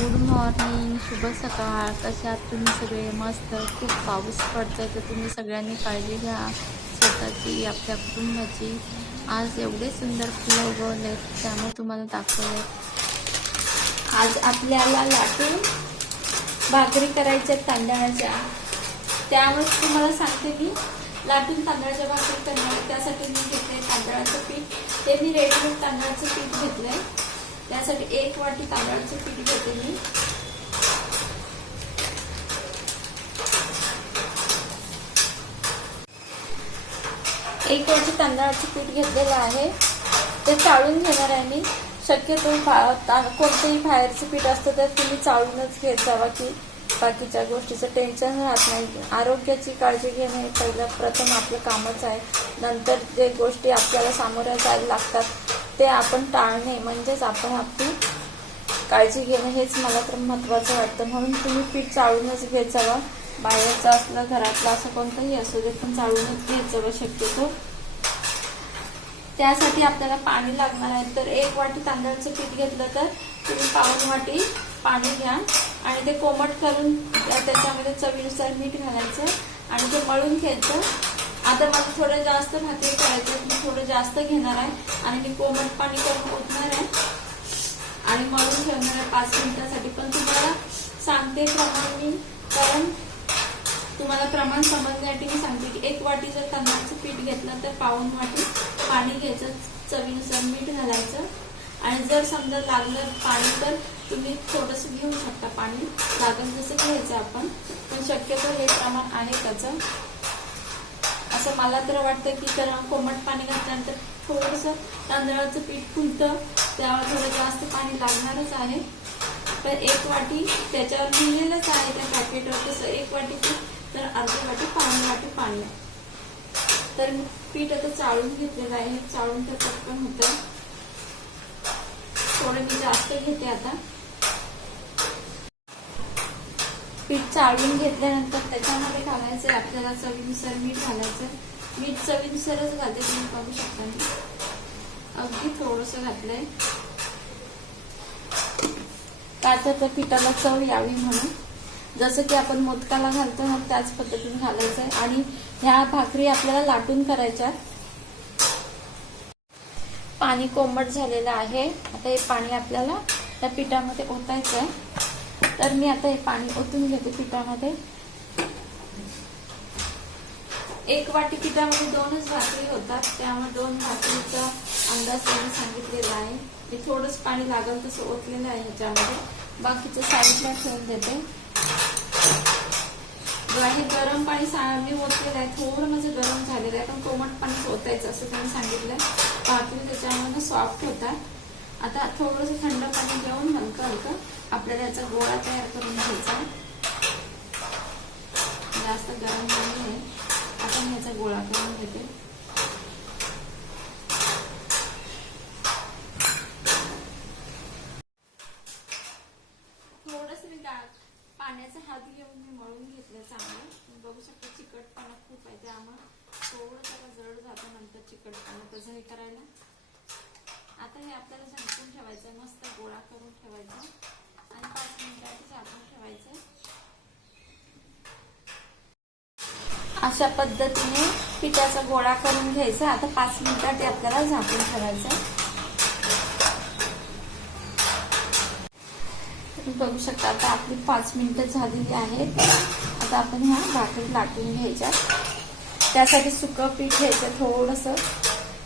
Good morning शुभ सकाळ. कसे आहात तुम्ही सगळे? मस्त. खूप पाऊस पडतोय तर तुम्ही सगळ्यांनी काळजी घ्या. स्वतःची आपल्या कुटुंबाची. आज एवढे सुंदर फुलं उगवले त्यामुळे तुम्हाला दाखवले आज आपल्याला लाटून भाकरी करायच्या तांदळाच्या. त्यामुळे तुम्हाला सांगते मी. लाटून तांदळाच्या भाकरी करणार. त्यासाठी मी घेतले तांदळाचं पीठ. ते मी रेडीमेड तांदळाचं पीठ घेतलंय. त्यासाठी एक वाटी तांदळाचं पीठ घेते मी. एक वाटी तांदळाचं पीठ घेतलेलं आहे. ते चाळून घेणार आहे मी. शक्यतो कोणतंही बाहेरचं पीठ असतं तर तुम्ही चाळूनच घेत जावा की बाकीच्या गोष्टीचं टेन्शन राहत नाही. आरोग्याची काळजी घेणं हे पहिलं प्रथम आपलं कामच आहे. नंतर जे गोष्टी आपल्याला सामोऱ्या जायला लागतात ते आपण टाळणे म्हणजेच आपण आपली काळजी घेणं हेच मला तर महत्वाचं वाटतं. म्हणून तुम्ही पीठ चाळूनच घेत जावा बाहेरचं असलं घरातलं असं कोणतंही असू दे पण चाळूनच घेत जावं शक्यतो. त्यासाठी आपल्याला पाणी लागणार आहे. तर एक वाटी तांदळाचं पीठ घेतलं तर तुम्ही पाऊन वाटी पाणी घ्या. आणि ते कोमट करून त्याच्यामध्ये चवीनुसार मीठ घालायचं. आणि ते मळून घ्यायचं. आता मला थोडं जास्त भाकरी करायचं मी थोडं जास्त घेणार आहे. आणि मी कोमट पाणी करून ओतणार आहे. आणि मळून ठेवणार आहे पाच मिनिटासाठी. पण तुम्हाला सांगते प्रमाण मी कारण तुम्हाला प्रमाण समजण्यासाठी मी सांगते की एक वाटी जर तांदळाचं पीठ घेतलं तर पाऊन वाटी पाणी घ्यायचं चवीनुसार मीठ घालायचं. आणि जर समजा लागलं पाणी तर तुम्ही थोडस घेऊ शकता पाणी. लागेल जसं घ्यायचं आपण. पण शक्यतो हे प्रमाण आहे त्याचं. असं मला तर वाटतं की तर कोमट पाणी घातल्यानंतर थोडंसं तांदळाचं पीठ फुलतं त्यावर थोडं जास्त पाणी लागणारच आहे. तर एक वाटी त्याच्यावर लिहिलेलंच आहे त्या पॅकेटवर तसं एक वाटी पीठ तर अर्धी वाटी पाणी वाटी पाणी. तर पीठ आता चाळून घेतलेलं आहे चाळून तर पटकन होतं. थोडं मी जास्त घेते आता. पीठ चाळून घेतल्यानंतर त्याच्यामध्ये घालायचं आहे. आपल्याला चवीनुसार मीठ घालायचं मीठ चवीनुसारच घालते तुम्ही पाहू शकता. मी अगदी थोडस घातलंय. का तर त्या पिठाला चव यावी म्हणून. जसं की आपण मोदकाला घालतो मग त्याच पद्धतीने घालायचं आहे. आणि ह्या भाकरी आपल्याला लाटून करायच्या पाणी कोंबट झालेलं आहे. आता हे पाणी आपल्याला त्या पिठामध्ये ओतायचं आहे. तर मी आता हे पाणी ओतून घेते पिठामध्ये. एक वाटी पिठामध्ये दोनच भाकरी होतात त्यामुळे दोन भाकरीचा अंदाज त्यांनी सांगितलेला आहे. मी थोडंच पाणी लागेल तसं ओतलेलं आहे ह्याच्यामध्ये. बाकीचं साईडला ठेवून देते. हे गरम पाणी मी ओतलेलं आहे. थोडं म्हणजे गरम झालेलं आहे पण कोमट पाणी ओतायचं असं त्यांनी सांगितलंय. भाकरी त्याच्यामध्ये सॉफ्ट होतात. आता थोडंसं थंड पाणी घेऊन हलकं हलकं आपल्याला याचा गोळा तयार करून घ्यायचा जास्त गरम नाही. आहे आता मी याचा गोळा करून घेते. थोडस मी पाण्याचा हात घेऊन मी मळून घेतलं चांगलं. बघू शकता चिकटपणा खूप आहे त्यामुळे. थोडं त्याला जड जातं नंतर चिकटपणा तसं हे करायला. आता हे आपल्याला झाकून ठेवायचं मस्त गोळा करून ठेवायचा. आणि पाच मिनिटात झाकून ठेवायचं अशा पद्धतीने पिठाचा गोळा करून घ्यायचा. आता पाच मिनिटात आपल्याला झाकून ठेवायचं तुम्ही बघू शकता आता आपली पाच मिनिटं झालेली आहेत. आता आपण ह्या भाकरी लाटून घ्यायच्या. त्यासाठी सुकं पीठ घ्यायचं थोडंसं.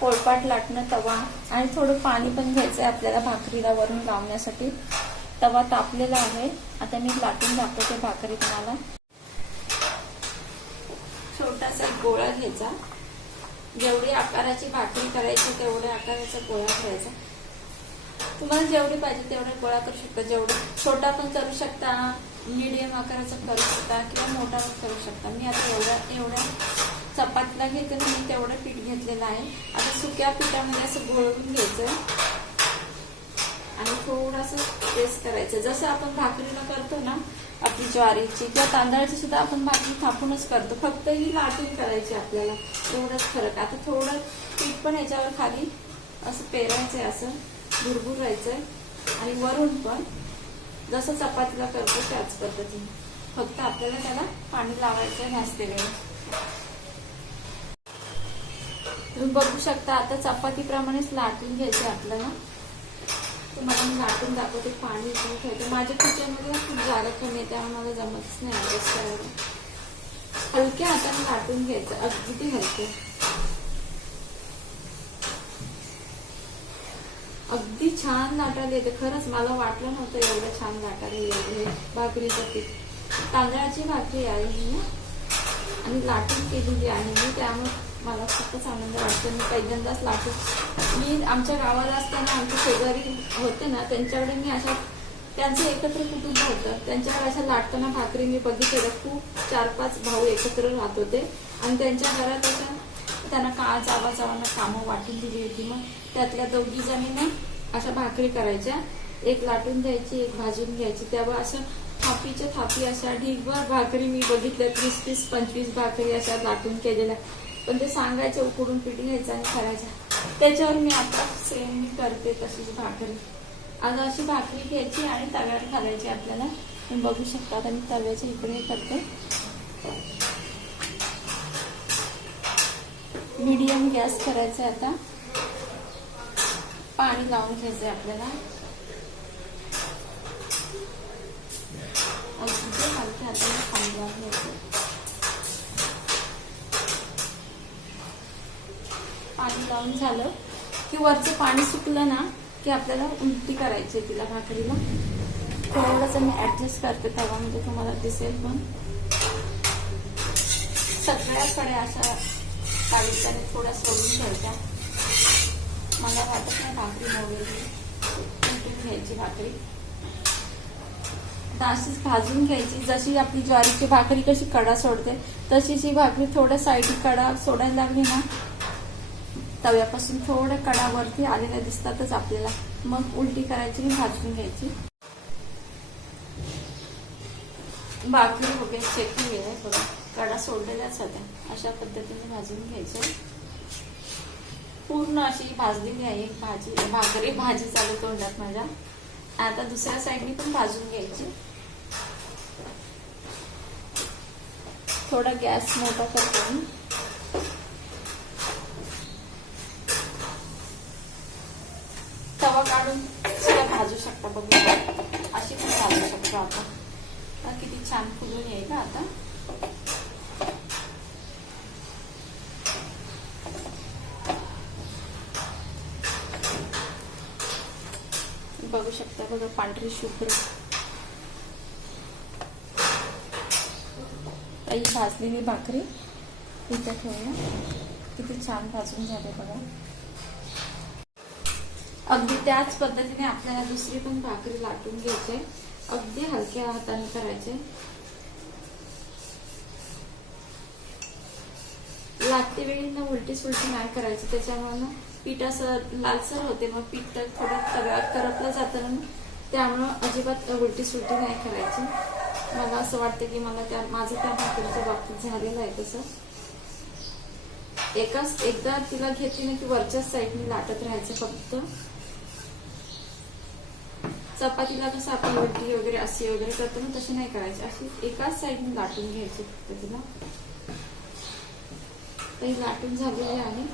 पोळपाट लाटणं तवा आणि थोडं पाणी पण घ्यायचं आहे आपल्याला भाकरीला वरून लावण्यासाठी. तवा तापलेला आहे. आता मी लाटून दाखवते भाकरी तुम्हाला. छोटासा एक गोळा घ्यायचा. जेवढी आकाराची भाकरी करायची तेवढ्या आकाराचा गोळा घ्यायचा. तुम्हाला जेवढी पाहिजे तेवढा गोळा करू शकता. जेवढं छोटा पण करू शकता मीडियम आकाराचा करू शकता किंवा मोठा पण करू शकता. मी आता एवढ्या एवढ्या चपातीला घेते मी तेवढं पीठ घेतलेलं आहे. आता सुक्या पिठामध्ये असं गोळून घ्यायचं. आणि थोडंसं प्रेस करायचं. जसं आपण भाकरीला करतो ना आपली ज्वारीची किंवा तांदळाची सुद्धा आपण भाकरी थापूनच करतो. फक्त ही लाटून करायची आपल्याला. एवढंच फरक. आता थोडं पीठ पण याच्यावर खाली असं पेरायचंय असं भुरभुर आहे आणि वरून पण जसं चपातीला करतो त्याच पद्धतीने. फक्त आपल्याला त्याला पाणी लावायचं आहे भाजते तुम्ही बघू शकता आता चपातीप्रमाणेच लाटून घ्यायचे आपल्याला तुम्हाला मी लाटून दाखवते पाणी इकडे ठेवते माझ्या किचनमध्ये ना खूप जागा कमी आहे त्यामुळे मला जमतच नाही ॲडजस्ट करायला. हलक्या हाताने लाटून घ्यायचं अगदी हलके. अगदी छान लाटायला येते. खरंच मला वाटलं नव्हतं एवढं छान लाटायला येते हे भाकरीचं पीठ. तांदळाची भाकरी आहे ही ना? आणि लाटून केलेली आहे. मी त्यामुळे मला खूपच आनंद वाटतो. मी पहिल्यांदाच लाटून मी आमच्या गावाला असताना आमचे शेजारी होते ना त्यांच्याकडे मी अशा त्यांचं एकत्र कुटुंब होतं. त्यांच्याकडे अशा लाटताना भाकरी मी बघितलेलं खूप चार पाच भाऊ एकत्र राहत होते. आणि त्यांच्या घरात असं त्यांना का जावा जावांना कामं वाटून दिली होती. मग त्यातल्या दोघी जणींना अशा भाकरी करायच्या. एक लाटून द्यायची एक भाजून घ्यायची. तेव्हा असं थापीच्या थापी अशा ढीगभर भाकरी मी बघितल्या तीस तीस पंचवीस भाकरी अशा लाटून केलेल्या. पण ते सांगायचे उकडून पीठ घ्यायचं आणि करायचं त्याच्यावर मी आता सेम मी करते तशीच भाकरी. आज अशी भाकरी घ्यायची आणि तव्यावर घालायची आपल्याला. तुम्ही बघू शकता आणि तव्याच्या इकडे करते. मीडियम गॅस करायचा आहे आता. पाणी लावून घ्यायचं आहे आपल्याला अगदी हलक्या हाताने पाणी लावून पाणी लावून झालं की वरचं पाणी सुकलं ना की आपल्याला उलटी करायची आहे तिला भाकरीला थोडंसं मी ऍडजस्ट करते तवामध्ये म्हणजे तुम्हाला दिसेल पण. सगळ्याकडे अशा काढीच्याने थोड्या सोडून घ्यायच्या मला वाटत नाही भाकरी मोडली उलटून घ्यायची भाकरी. आता अशीच भाजून घ्यायची. जशी आपली ज्वारीची भाकरी कशी कडा सोडते तशीच ही भाकरी थोड्या साईड कडा सोडायला लागली ना तव्यापासून थोड्या कडावरती आलेल्या दिसतातच आपल्याला. मग उलटी करायची आणि भाजून घ्यायची. भाकरी वगैरे चेकिंग आहे बघा. कडा सोडलेल्याच होत्या अशा पद्धतीने भाजून घ्यायचं. पूर्ण अशी भाजलेली आहे. भाजी भाकरी भाजी चालू तोंडात माझ्या. आता दुसऱ्या साईडने पण भाजून घ्यायची. थोडा गॅस मोठा करतो मी. तवा काढून सुद्धा भाजू शकता बघू अशी पण भाजू शकतो आता किती छान फुलून येईल आता. बघू शकता बघा पांढरी शुभ्र. ही भाजलेली भाकरी. इथं ठेवूया. किती छान भाजून झाले बघा. अगदी त्याच पद्धतीने आपल्याला दुसरी पण भाकरी लाटून घ्यायचे अगदी हलक्या हाताने करायचे लागते वेळी ना उलटी सुलटी नाही करायची त्याच्यामुळे पीठ असं लालसर होते मग पीठ तर थोडं तव्यावर करपलं जातं ना त्यामुळं अजिबात उलटी सुलटी नाही करायची. मला असं वाटतं की मला त्या माझं त्या भाकरीच्या बाबतीत झालेलं आहे तसं. एकाच एकदा तिला घेतली ना की वरच्याच साईडने लाटत राहायचं फक्त. चपातीला कसं आपण उलटी वगैरे अशी वगैरे करतो ना तशी नाही करायची. अशी एकाच साईडने लाटून घ्यायची फक्त तिला. तरी लाटून झालेली आहे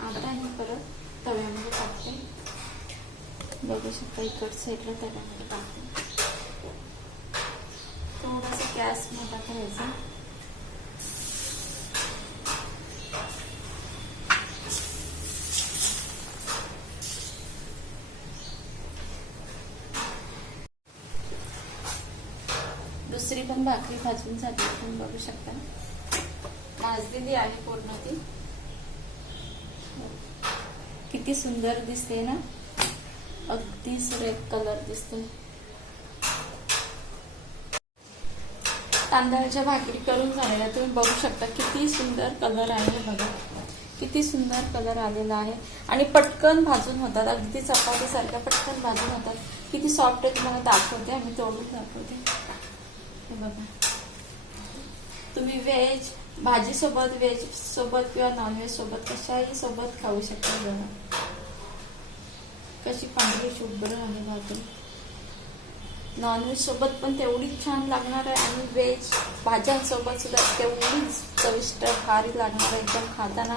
आता ही परत तव्यामध्ये टाकते बघू शकता इकड साईडला तव्यामध्ये टाकते थोडासा गॅस मोठा करायचा दुसरी पण भाकरी भाजून झाली तुम्ही बघू शकता. भाजलेली आहे पूर्ण ती. किती सुंदर दिसते ना. अगदी रेड कलर दिसते तांदळाच्या भाकरी करून झालेल्या तुम्ही बघू शकता किती सुंदर कलर आहे बघा. किती सुंदर कलर आलेला आहे. आणि पटकन भाजून होतात अगदी चपातीसारख्या पटकन भाजून होतात. किती सॉफ्ट आहे तुम्हाला दाखवते आम्ही तोडून दाखवते. हे बघा. तुम्ही व्हेज भाजीसोबत व्हेज सोबत किंवा नॉनव्हेज सोबत कशाही सोबत खाऊ शकता बघा. कशी पांढरी शुभ्र आहे भाकरी नॉनव्हेज सोबत पण तेवढीच छान लागणार आहे. आणि व्हेज भाज्यांसोबत सुद्धा तेवढीच चविष्ट भारी लागणार आहे. एकदम खाताना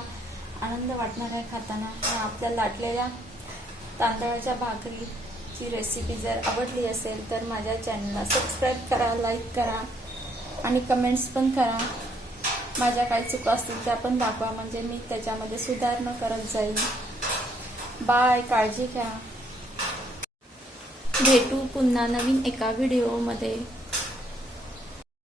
आनंद वाटणार आहे खाताना. आपल्या लाटलेल्या तांदळाच्या भाकरीची रेसिपी जर आवडली असेल तर माझ्या चॅनलला सबस्क्राईब करा लाईक करा आणि कमेंट्स पण करा. माझ्या काही चुका असतील त्या पण दाखवा. म्हणजे मी त्याच्यामध्ये सुधारणा करत जाईल. बाय काळजी घ्या. भेटू पुन्हा नवीन एका व्हिडिओमध्ये.